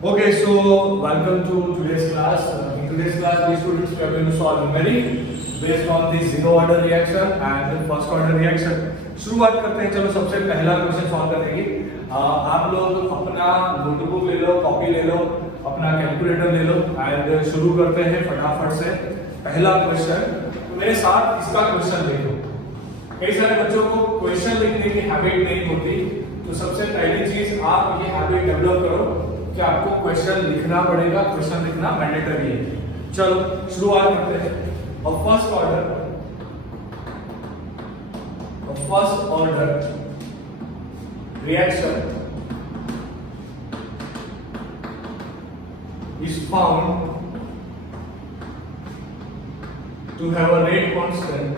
Okay, so welcome to today's class. In today's class, we students we are going to solve numeric based on the zero order reaction and the first order reaction. शुरुआत करते हैं. चलो सबसे पहला question solve करेंगे. आप लोग अपना नोटबुक ले लो, कॉपी ले लो, अपना कैलकुलेटर ले लो एंड शुरू करते हैं फटाफट से. पहला क्वेश्चन मेरे साथ इसका क्वेश्चन देखो. कई सारे बच्चों को क्वेश्चन लिखने की हैबिट नहीं होती, तो सबसे पहली चीज आप ये हैबिट डेवलप करो कि आपको क्वेश्चन लिखना पड़ेगा. क्वेश्चन लिखना मैंडेटरी है. चलो शुरुआत करते हैं. First order reaction is found to have a rate constant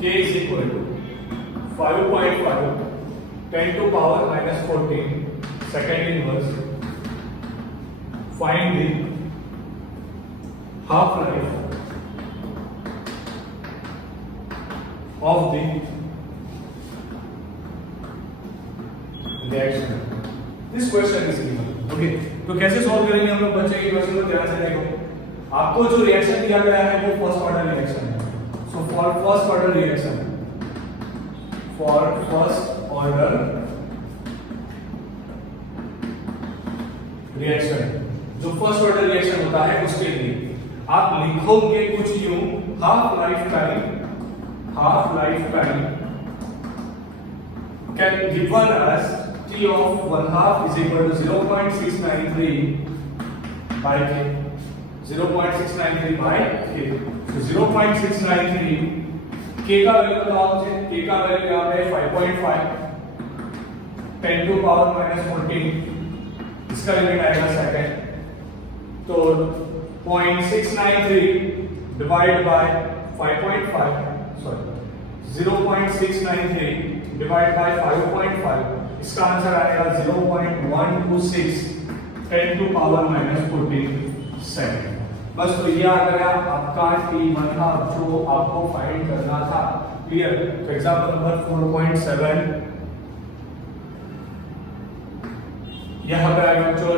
k is equal to 5.5 10 to power minus 14 second inverse. Find the half life of the reaction. This question is given. Okay, तो कैसे solve करेंगे हम लोग? बच्चे की question को ध्यान से देखो. आपको जो रिएक्शन दिया गया है वो फर्स्ट ऑर्डर रिएक्शन है. So for first order reaction जो फर्स्ट ऑर्डर रिएक्शन होता है उसके लिए आप लिखोगे कुछ यूं. Half life time can given as t of 1/2 is equal to 0.693 by k. 0.693 by k. So 0.693 k का वैल्यू बताओ मुझे. k का वैल्यू यहाँ पे 5.5 10 to power minus 14 इसका लिमिट आएगा सेकंड. तो 0.693 डिवाइड बाय 5.5 0.693 डिवाइड बाय 5.5 इसका आंसर आएगा 0.126 10 to power minus 14 सेकंड. बस तो ये आ गया आपका t1/2 जो आपको फाइंड करना था. क्लियर? तो एग्जांपल नंबर 4.7 यहां पे आएगा बच्चों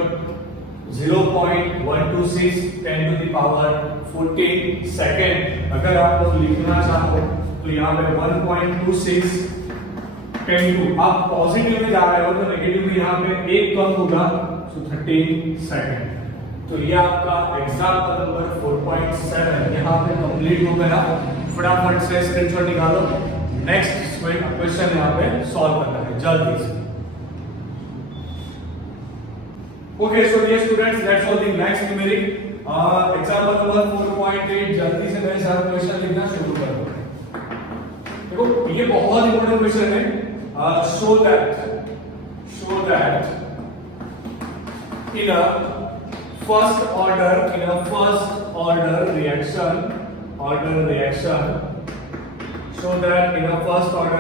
0.126 10 to the power 14 सेकंड. अगर आप लोग लिखना चाहो तो यहाँ पे 1.26 10 to आप पॉजिटिव में जा रहे हो तो नेगेटिव में यहाँ पे एक कम होगा, सो 13 सेकंड. तो ये आपका एग्जांपल नंबर 4.7 यहाँ पे कंप्लीट हो गया. फटाफट से स्क्रीनशॉट निकालो. नेक्स्ट क्वेश्चन यहाँ पे सॉल्व करना है जल्दी से. Okay, so dear students, let's solve the next numeric. Example number 4.8. जल्दी से मेरे साथ क्वेश्चन लिखना शुरू करो. देखो ये बहुत इंपॉर्टेंट क्वेश्चन है. show that in a first order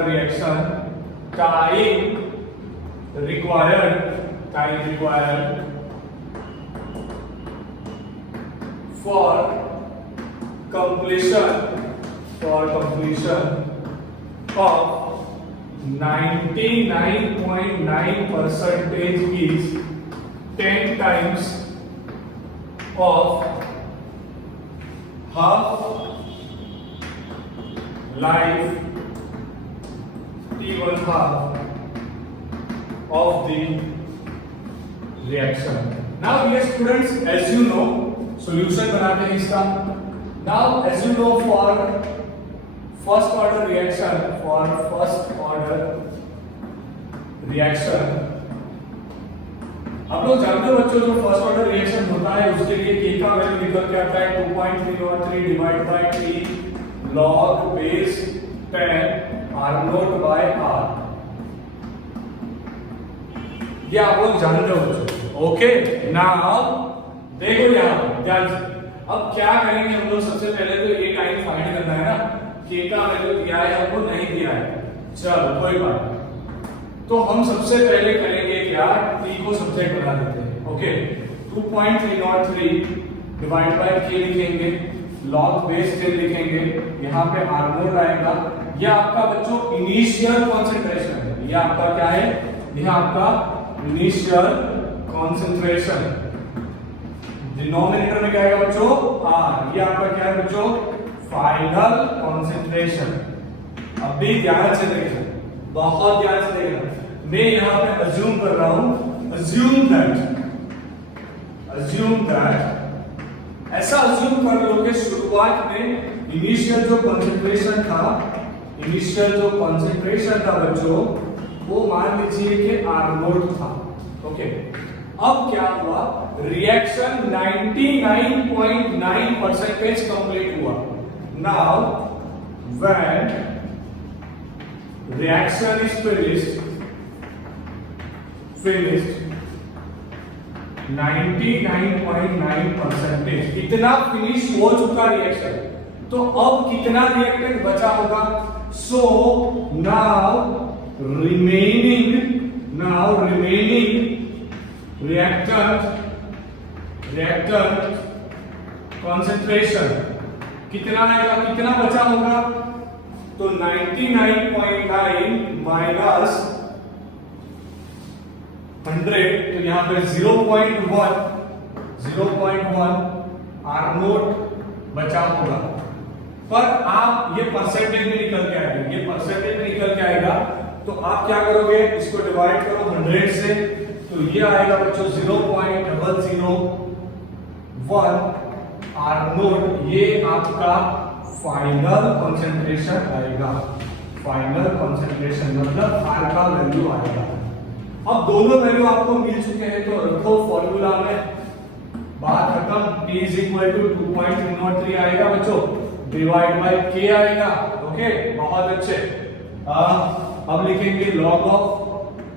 reaction time required for completion of 99.9% is 10 times of half life t1/2 of the reaction. Now dear students, as you know, solution बनाते हैं इसका. Now as you know, for first order reaction आप लोग जानते हो बच्चों, जो first order reaction होता है उसके लिए k का वैल्यू निकल के आता है 2.303 divide bye t log base 10 r0 by r. ये आप लोग जानते हो बच्चों. ओके, नाउ देखो यहाँ ध्यान से. अब क्या करेंगे हम लोग? सबसे पहले तो ये टाइम फाइंड करना है ना. k का वैल्यू दिया है हमको, नहीं दिया है. चलो कोई बात नहीं. तो हम सबसे पहले करेंगे क्या, t को सब्जेक्ट बना देते हैं. ओके, 2.303 डिवाइड बाय k लिखेंगे लॉग बेस 10 लिखेंगे, यहाँ पे आर नोट आएगा। ये आपका बच्चों इनिशियल कॉन्सेंट्रेशन है, ये आपका क्या है, ये आपका इनिशियल कॉन्सेंट्रेशन। डिनोमिनेटर में क्या आएगा बच्चों, आर। ये आपका क्या है बच्चों, फाइनल कॉन्सेंट्रेशन। अभी ध्यान से देखना, बहुत ध्यान से देखना। मैं यहां पे अज्यूम कर रहा हूं, अज्यूम दैट ऐसा अज्यूम कर लो कि शुरुआत में इनिशियल जो कॉन्सेंट्रेशन था बच्चों, वो मान लीजिए कि आर नोट था। ओके, अब क्या हुआ, रिएक्शन 99.9% कंप्लीट हुआ। Now when reaction is finished 99.9%, इतना फिनिश हो चुका रिएक्शन। तो अब कितना रिएक्टेंट बचा होगा, so now remaining reactant concentration कितना आएगा, कितना बचा होगा, तो 99.9 माइनस 100, तो यहां पे 0.1 आर नोट बचा होगा। पर आप ये परसेंटेज में निकल के आएगा, तो आप क्या करोगे, इसको डिवाइड करो 100 से, तो ये आएगा बच्चों 0.001 आर नोट। ये आपका फाइनल कंसंट्रेशन आएगा, फाइनल कंसंट्रेशन मतलब आर का वैल्यू आएगा। अब दोनों वैल्यू आपको मिल चुके हैं, तो रखो फॉर्मूला में, बात खत्म। P = 2.303 आएगा बच्चों, डिवाइड बाय K आएगा। ओके, बहुत अच्छे। अब लिखेंगे log of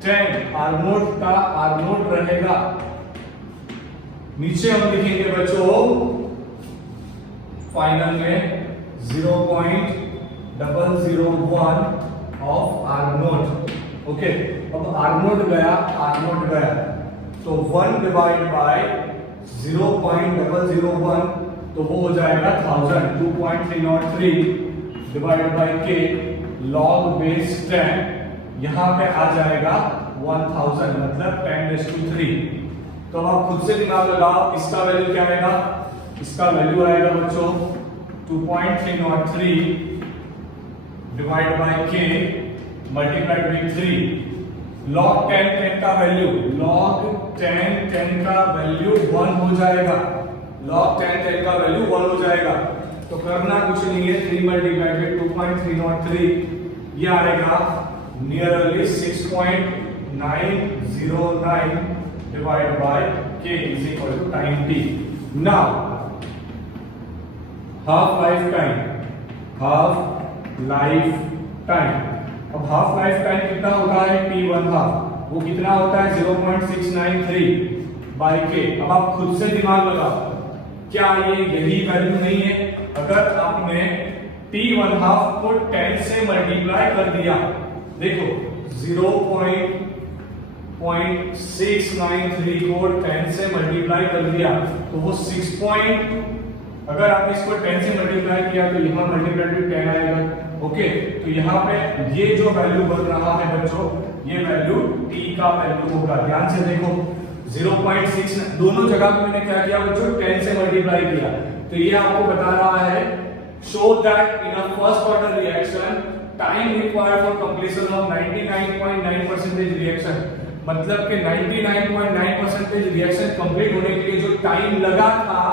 10, आर नोट का आर नोट रहेगा, नीचे हम लिखेंगे बच्चों फाइनल में 0.001 ऑफ आर नोट। ओके, अब आर नोट गया, तो 1 डिवाइड बाय 0.001, तो वो हो जाएगा 1000। 2.303 divide by K log base 10, यहां पे आ जाएगा 1000, मतलब 10⁻3। तो अब आप खुद से दिमाग लगाओ, इसका वैल्यू क्या आएगा, इसका वैल्यू आएगा बच्चों 2.303 divide by K multiplied bye 3। log 10 का वैल्यू 1 हो जाएगा, log 10 का वैल्यू 1 हो जाएगा। तो करना कुछ नहीं है, 3 मल्टीप्लाइड बाय 2.303, ये आएगा nearly 6.909 divide by K = time t। Now half life time. अब हाफ लाइफ टाइम कितना होता है, T1 हाफ, वो कितना होता है 0.693 बाय K। अब आप खुद से दिमाग लगाओ, क्या ये यही वैल्यू नहीं है? अगर आपने T1 हाफ को 10 से मल्टीप्लाई कर दिया, देखो 0.693 को 10 से मल्टीप्लाई कर दिया, तो वो 6 अगर आपने इसको 10 से मल्टीप्लाई किया तो यहाँ मल्टीप्लाई टू 10 आएगा। ओके, तो यहाँ पे ये जो वैल्यू बन रहा है बच्चों, ये वैल्यू t का वैल्यू होगा। ध्यान से देखो 0.6, दोनों जगह पे मैंने क्या किया बच्चों, 10 से मल्टीप्लाई किया। तो ये आपको बता रहा है, show that in a first order reaction time required for completion of 99.9% reaction, मतलब कि 99.9% रिएक्शन कंप्लीट होने के लिए जो टाइम लगा था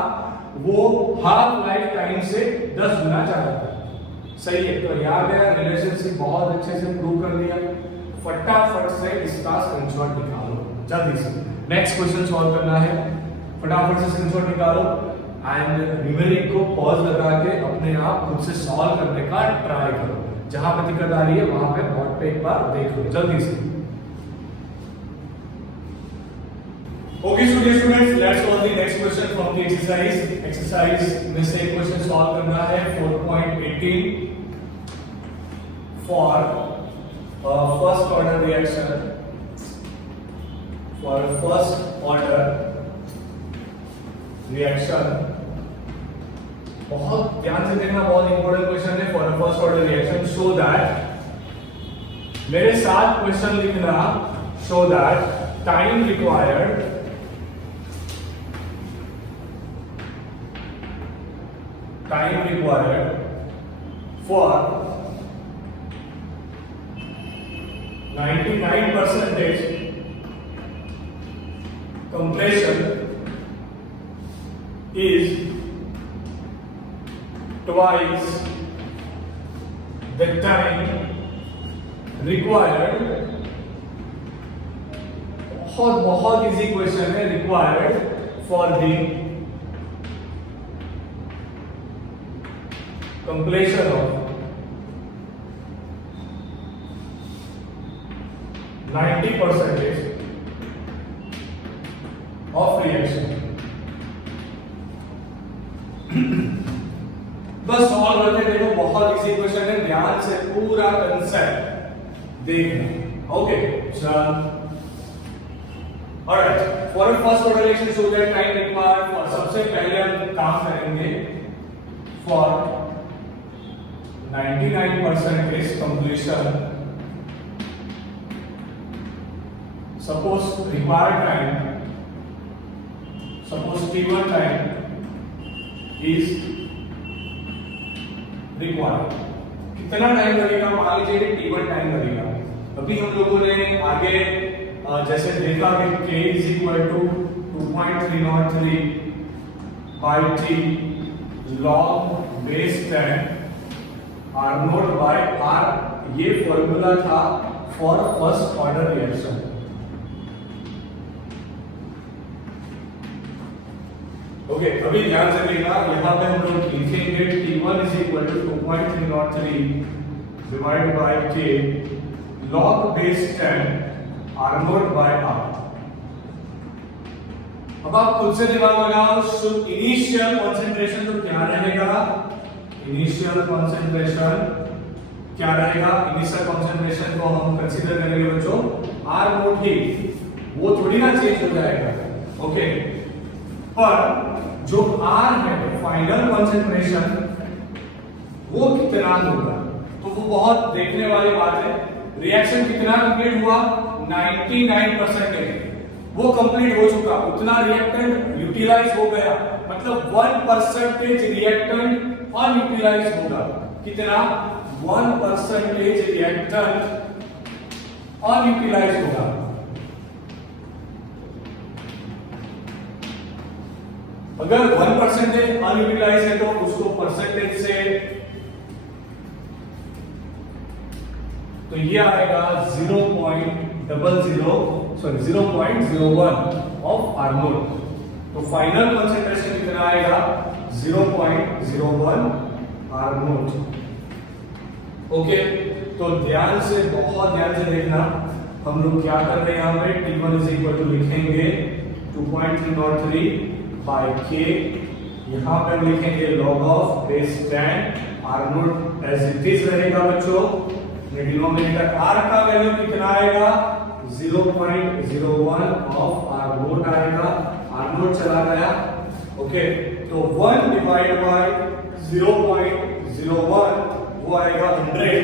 वो हाफ लाइफ टाइम से 10 गुना ज्यादा था। सही है, तो याद है, रिलेशनशिप बहुत अच्छे से प्रूव कर दिया। फटाफट से इसका स्क्रीनशॉट निकालो जल्दी से। नेक्स्ट क्वेश्चन सॉल्व करना है, फटाफट से स्क्रीनशॉट निकालो एंड न्यूमेरिक को पॉज लगा के अपने आप खुद से सॉल्व करने का ट्राई करो। जहां पे दिक्कत आ रही है वहां पे बोर्ड पे एक बार देख लो जल्दी से। Okay, students, let's solve the next question from the exercise. Exercise में से एक क्वेश्चन सॉल्व करना है 4.18 for first order reaction. For first order reaction बहुत ध्यान से देखना, बहुत इंपॉर्टेंट क्वेश्चन है for first order reaction. Show that, मेरे साथ क्वेश्चन लिखना, show that time required for 99% completion is twice the time required। बहुत इजी क्वेश्चन है। Required for the completion of 90% of reaction। बस सॉल्व करके देखो, बहुत इजी क्वेश्चन है, ध्यान से पूरा कंसेप्ट देखना। ओके चल, alright, for first order reaction show that time required for, सबसे पहले हम काम करेंगे for 99% completion। Suppose required time, suppose T1 time is required। कितना टाइम लगेगा? मान लीजिए कि T1 टाइम लगेगा। अभी हम लोगों ने आगे जैसे देखा कि K is equal to 2.303 by T log base 10 R naught by R, ये फॉर्मूला था for first order reaction. Okay, अभी ध्यान से देखना, यहां पे हम लोग लिखेंगे T1 is equal to 2.303 divided by K log base 10 R naught by R। अब आप खुद से दिमाग लगाओ, इनिशियल कंसंट्रेशन तो क्या रहेगा? इनिशियल कंसंट्रेशन क्या रहेगा? इनिशियल कंसंट्रेशन को हम कंसीडर करेंगे बच्चों R नोट ही, वो थोड़ी ना चेंज हो जाएगा। ओके, पर जो R है फाइनल कंसंट्रेशन वो कितना होगा? तो वो बहुत देखने वाली बात है। रिएक्शन कितना कंप्लीट हुआ? 99%, वो कंप्लीट हो चुका, उतना रिएक्टेंट यूटिलाइज हो गया, मतलब 1% रिएक्टेंट अनयूटिलाइज होगा। कितना? 1% रिएक्टेंट अनयूटिलाइज होगा। अगर 1% अनयूटिलाइज है तो उसको परसेंटेज से, तो ये आएगा 0.01 ऑफ R नोट। तो फाइनल कंसंट्रेशन कितना आएगा? 0.01 R नोट। ओके, तो ध्यान से, बहुत ध्यान से देखना, हम लोग क्या कर रहे हैं यहाँ पे? T1 इज इक्वल टू लिखेंगे 2.303 by K, यहाँ पे हम लिखेंगे log of base 10 R naught as it is रहेगा बच्चों। डिनोमिनेटर R का वैल्यू कितना आएगा? 0.01 ऑफ R नोट आएगा। R नोट चला गया। ओके, तो 1 डिवाइड बाय 0.01 वो आएगा 100।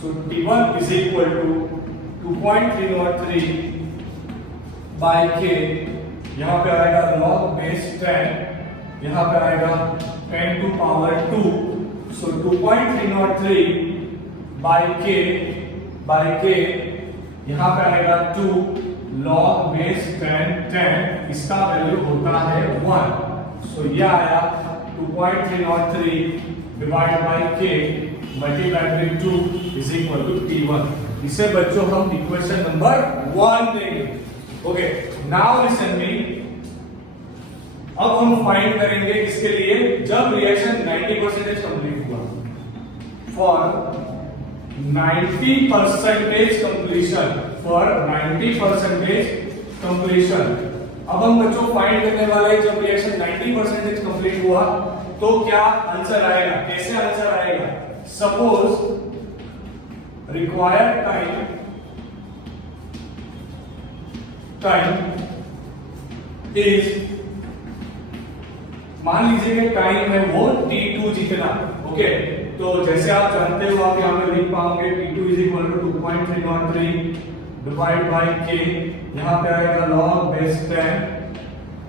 So T1 is equal to 2.303 by K, यहां पे आएगा log बेस 10, यहां पे आएगा 10 to power 2। So 2.303 by K यहां पे आएगा 2 log बेस 10, इसका वैल्यू होता है 1। सो ये आया 2.303 divide by K multiplied by 2 is equal to T1। इसे बच्चों हम इक्वेशन नंबर 1 देंगे। ओके, नाउ लिसन मी, अब हम फाइंड करेंगे इसके लिए जब रिएक्शन 90% कंप्लीट हुआ। फॉर 90% कंप्लीशन, फॉर 90% कंप्लीशन, अब हम बच्चों फाइंड करने वाले हैं जब रिएक्शन 90% कंप्लीट हुआ तो क्या आंसर आएगा? कैसे आंसर आएगा? सपोज रिक्वायर्ड टाइम is मान लीजिए कि टाइम है वो t2 जितना। ओके, तो जैसे आप जानते हो आप यहाँ पे लिख पाओगे t2 is equal to 2.303 divide by k, यहाँ पे आएगा log बेस 10।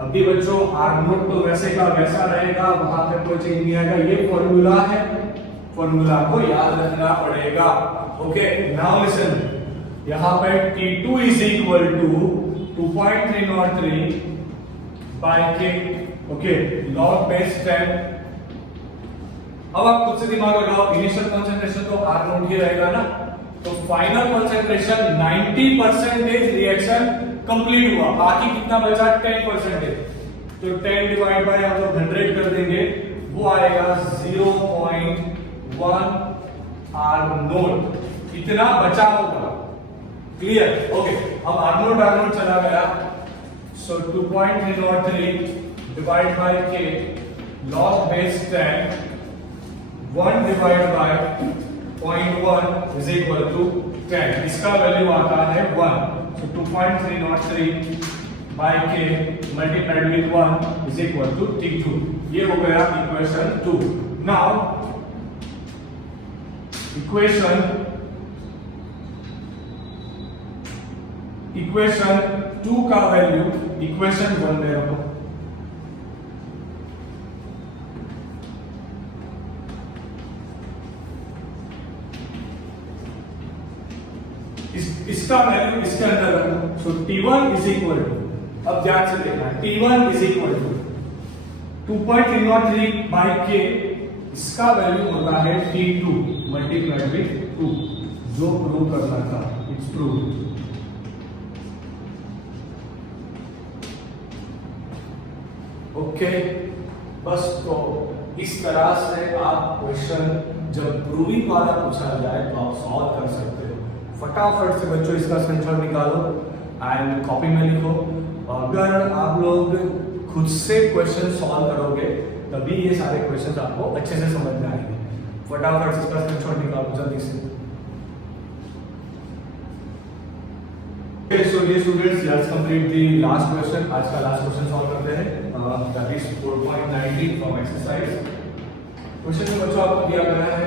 अभी बच्चों r0 तो वैसे का वैसा रहेगा, वहां पे कोई चेंज नहीं आएगा। ये फॉर्मूला है, फॉर्मूला को याद रखना पड़ेगा। ओके, नाउ लिसन, यहाँ पे t2 is equal to 2.303 by k। Okay, log base 10। अब आप खुद से दिमाग लगाओ, इनिशियल कंसंट्रेशन तो R0 ही रहेगा ना, तो फाइनल कंसंट्रेशन 90% रिएक्शन कंप्लीट हुआ, बाकी कितना बचा 10%। तो 10 डिवाइड बाय हम लोग 100 कर देंगे, वो आएगा 0.1 R0, इतना बचा होगा। क्लियर? ओके, अब R0 चला गया, so 2.303 divide by k log base 10, 1 divide by 0.1 is equal to 10। इसका वैल्यू आता है 1। So 2.303 by k multiplied with 1 is equal to t2। ये हो गया इक्वेशन 2। नाउ इक्वेशन 2 का वैल्यू इक्वेशन 1 में रखो। इसका वैल्यू इसके अंदर रखो। सो t1 इज इक्वल टू, अब ध्यान से देखना, t1 is equal to 2.303 by k, इसका वैल्यू होता है t2 मल्टीप्लाइड विद 2, जो प्रूव करना था, इट्स प्रूव। ओके, बस तो इस तरह से आप क्वेश्चन जब प्रूविंग वाला पूछा जाए तो आप सॉल्व कर सकते हो। फटाफट से बच्चों इसका स्क्रीनशॉट निकालो एंड कॉपी में लिखो। अगर आप लोग खुद से क्वेश्चन सॉल्व करोगे तभी ये सारे क्वेश्चंस आपको अच्छे से समझ में आएंगे। फटाफट से इसका स्क्रीनशॉट निकालो जल्दी से। Okay, so dear students, let's complete the last question. आज का लास्ट क्वेश्चन सॉल्व करते हैं, that is 4.19 from exercise। Question में बच्चों आपको दिया गया है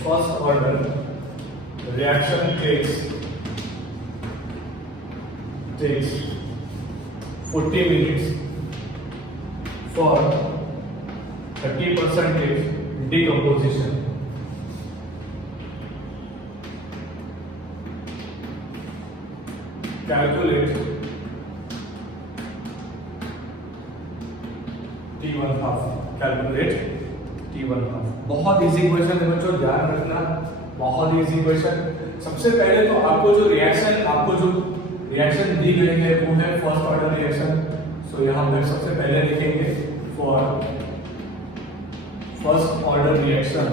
first order reaction takes 40 minutes for 30% decomposition। Calculate T1 half। Calculate T1 half। बहुत इजी क्वेश्चन है बच्चों, ध्यान रखना, बहुत इजी क्वेश्चन। सबसे पहले तो आपको जो रिएक्शन दी गई है वो है फर्स्ट ऑर्डर रिएक्शन। सो यहाँ पर सबसे पहले लिखेंगे for first order reaction,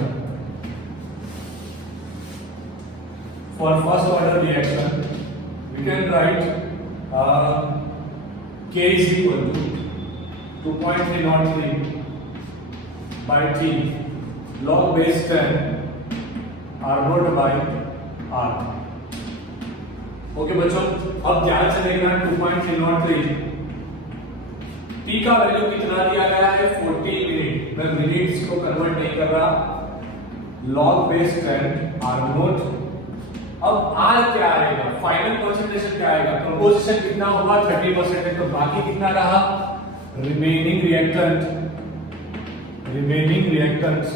we can write k is equal to 2.303 by t log base 10 r0 by r। Okay बच्चों, अब ध्यान से देखना, 2.303 t का वैल्यू कितना दिया गया है 40 मिनट, मैं मिनट्स को कन्वर्ट नहीं कर रहा, log base 10 r0। अब R क्या आएगा, फाइनल कंसंट्रेशन क्या आएगा, कंपोजिशन कितना होगा 30%, तो बाकी कितना रहा remaining reactants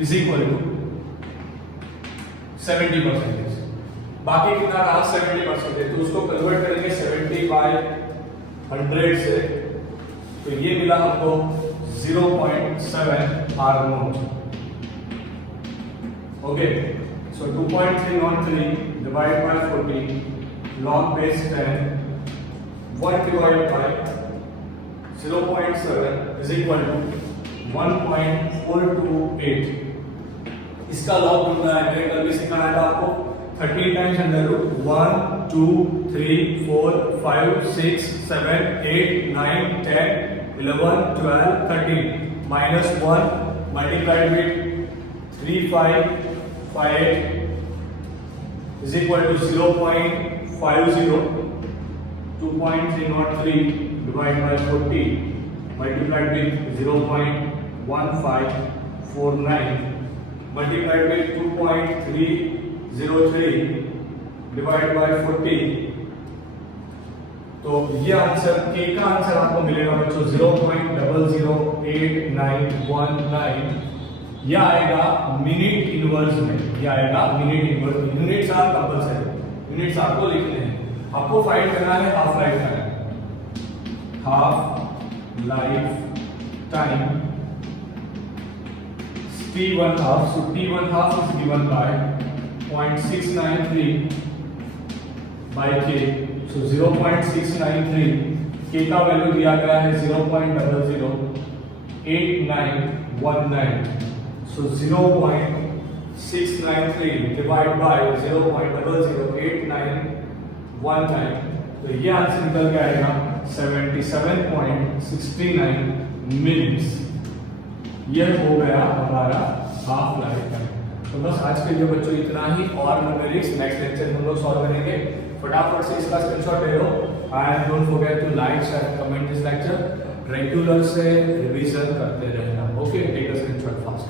is equal to 70%। बाकी कितना रहा 70%, तो उसको कन्वर्ट करेंगे 70 बाय 100 से, तो ये मिला हमको 0.7 R0। Okay, so 2.303 divided by 40 log base 10 1 divided by 0.7 is equal to 1.428। इसका log ढूंढना है, मैंने कल भी सिखाया था आपको, 13 times under root 1 2 3 4 5 6 7 8 9 10 11 12 13 minus 1 multiplied with 3558 is equal to 0.50 2.303 divided by 40 multiplied with 0.1549 multiplied with 2.303 divided by 40। तो ये आंसर के का आंसर आपको मिलेगा बच्चों 0.008919। यह आएगा मिनट इनवर्स में, यह आएगा मिनट इनवर्स में। यूनिट्स आर कंपलसरी, यूनिट्स आपको लिखने हैं। आपको फाइंड करना है half life time, half life time T1 half, so T1 half is given by 0.693 by K, so 0.693, K का वैल्यू दिया गया है 0.008919, so 0.693 divided by 0.008919, तो ये आंसर निकल के आएगा 77.69 मिनट्स। यह हो गया हमारा हाफ लाइफ टाइम। तो बस आज के लिए बच्चों इतना ही, और न्यूमेरिक्स नेक्स्ट लेक्चर में हम लोग सॉल्व करेंगे। फटाफट से इसका स्क्रीनशॉट ले लो and don't forget to like share comment this lecture. Regular से रिवीजन करते रहना। Okay, take the screenshot fast.